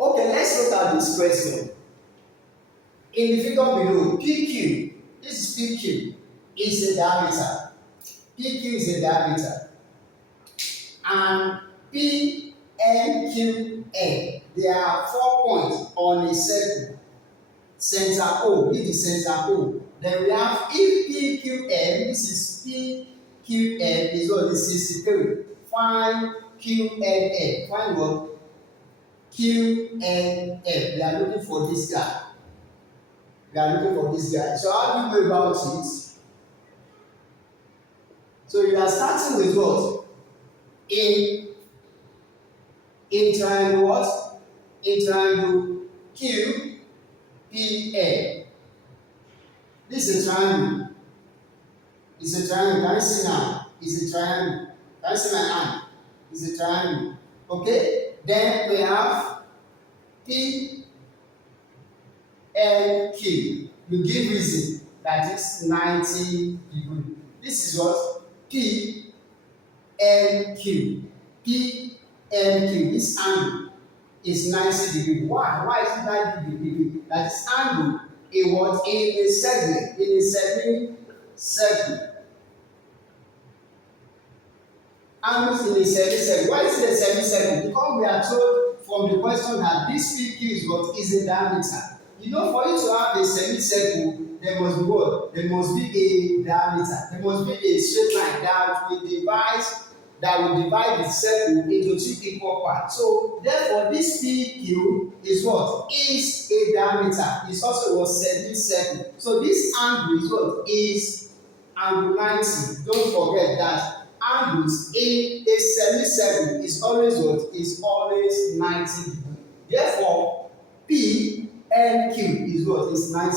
Okay, let's look at this question. In the figure below, PQ, this is PQ, is a diameter. PQ is a diameter. And PNQN, there are 4 points on a circle. Center O, this is center O. Then we have if PQN, this is PQN, is what is 63. Find QNN. Find what? QNN. We are looking for this guy. So how do you go about it? So you are starting with what? In triangle what? In triangle QPN. This is a triangle. It's a triangle. Can you see now? It's a triangle. Can you see my hand? It's a triangle. Okay? Then we have PNQ. You give reason that is 90 degrees. This is what? PNQ. PNQ. This angle is 90 degrees. Why? Why is it 90 degrees? That is angle in what? In a segment. In a semicircle. Angles in a semicircle. Why is it a semicircle? Because we are told from the question that this PQ is what? Is a diameter. You know, for you to have a semicircle, there must be what? There must be a diameter. There must be a straight line that will divide the circle into two equal parts. So therefore, this PQ is what? Is a diameter. It's also a semicircle. So this angle is what? Is angle 90. Don't forget that angles in a semicircle is always what? Is always 90 degrees. Therefore, PNQ is what? Is 90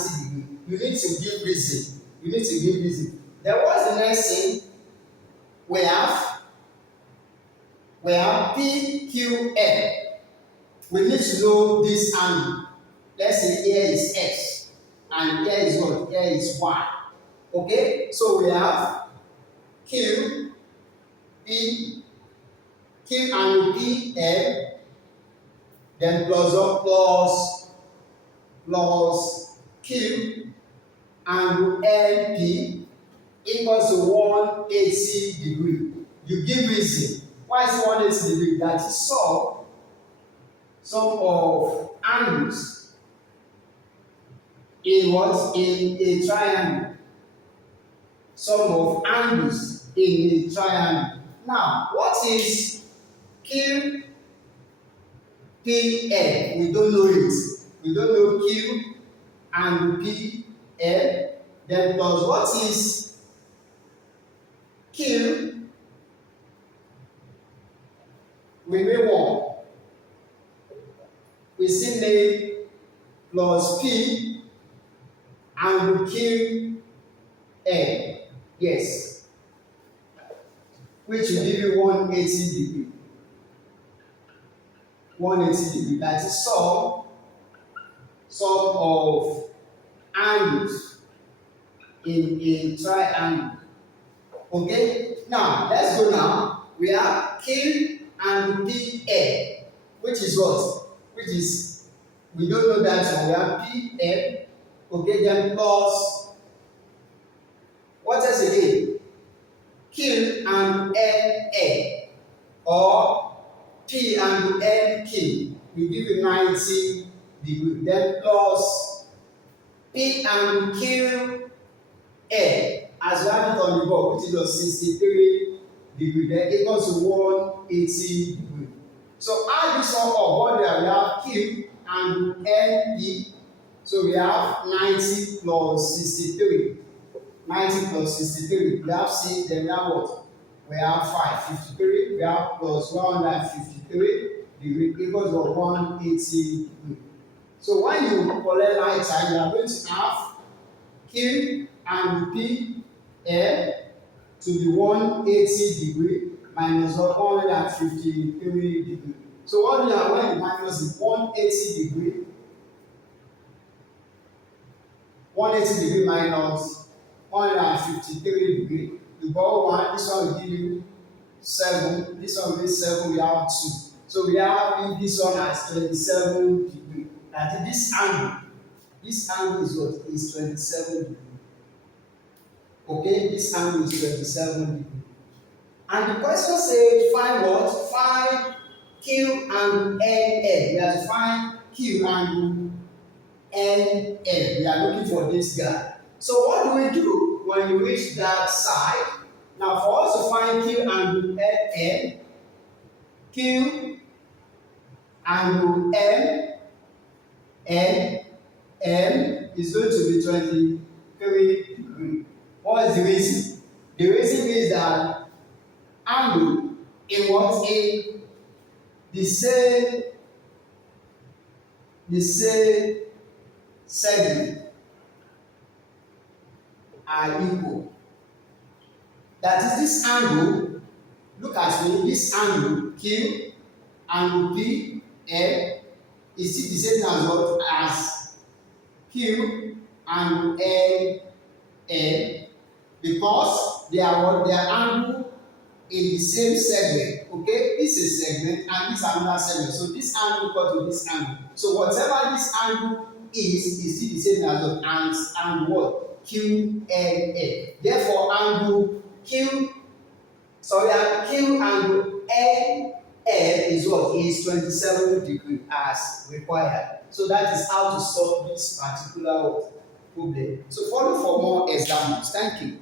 degrees. You need to give reason. Then what's the next thing? We have PQN. We need to know this angle. Let's say here is X and here is what? Here is Y. Okay? So we have Q and PN, then plus Q and NP equals to 180 degrees. You give reason. Why is it 180 degrees? That is sum of angles in what? In a triangle. Sum of angles in a triangle. Now, what is QPN? We don't know it. We don't know Q and PN. Then plus what is Q? We may 1. We still need plus P and QN. Yes. Which will give you 180 degrees. 180 degrees. That is sum of angles in a triangle. Okay? Now, let's go now. We have Q and PN. Which is what? Which is, we don't know that one. We have PN. Okay, then plus, what else again? Q and NN. Or P and NQ. We give you 90 degrees. Then plus P and QN. As we have it on the board, which is 63 degrees. Then equals to 180 degrees. So add this all up. What we have Q and NP. So we have 90 plus 63. 90 plus 63. We have C, then we have what? We have 5. 53. We have plus 153 degrees equals to 180 degrees. So when you collect light time, you are going to have Q and P to be 180 degrees minus 153 degrees. So what we are going to minus is 180 degrees. 180 degrees minus 153 degrees. You borrow 1, this one will give you 7, this one will give 7, we have 2. So we have this one as 27 degree. That is this angle is what? Is 27 degree. Okay, this angle is 27 degree. And the question says find what? Find Q and NL. We have to find Q and NL. We are looking for this guy. So what do we do when you reach that side? Now for us to find Q and NL, Q and M is going to be 23 degrees. What is the reason? The reason is that angle in what? In the same segment are equal. That is this angle, look at me, this angle Q and P L is still the same as what? As Q and L because they are what? They are angle in the same segment. Okay, this is segment and this another segment. So this angle equal to this angle. So whatever this angle is still the same as what? And what? QLA. Therefore, angle Q angle LL is what? Is 27 degrees as required. So that is how to solve this particular problem. So follow for more examples. Thank you.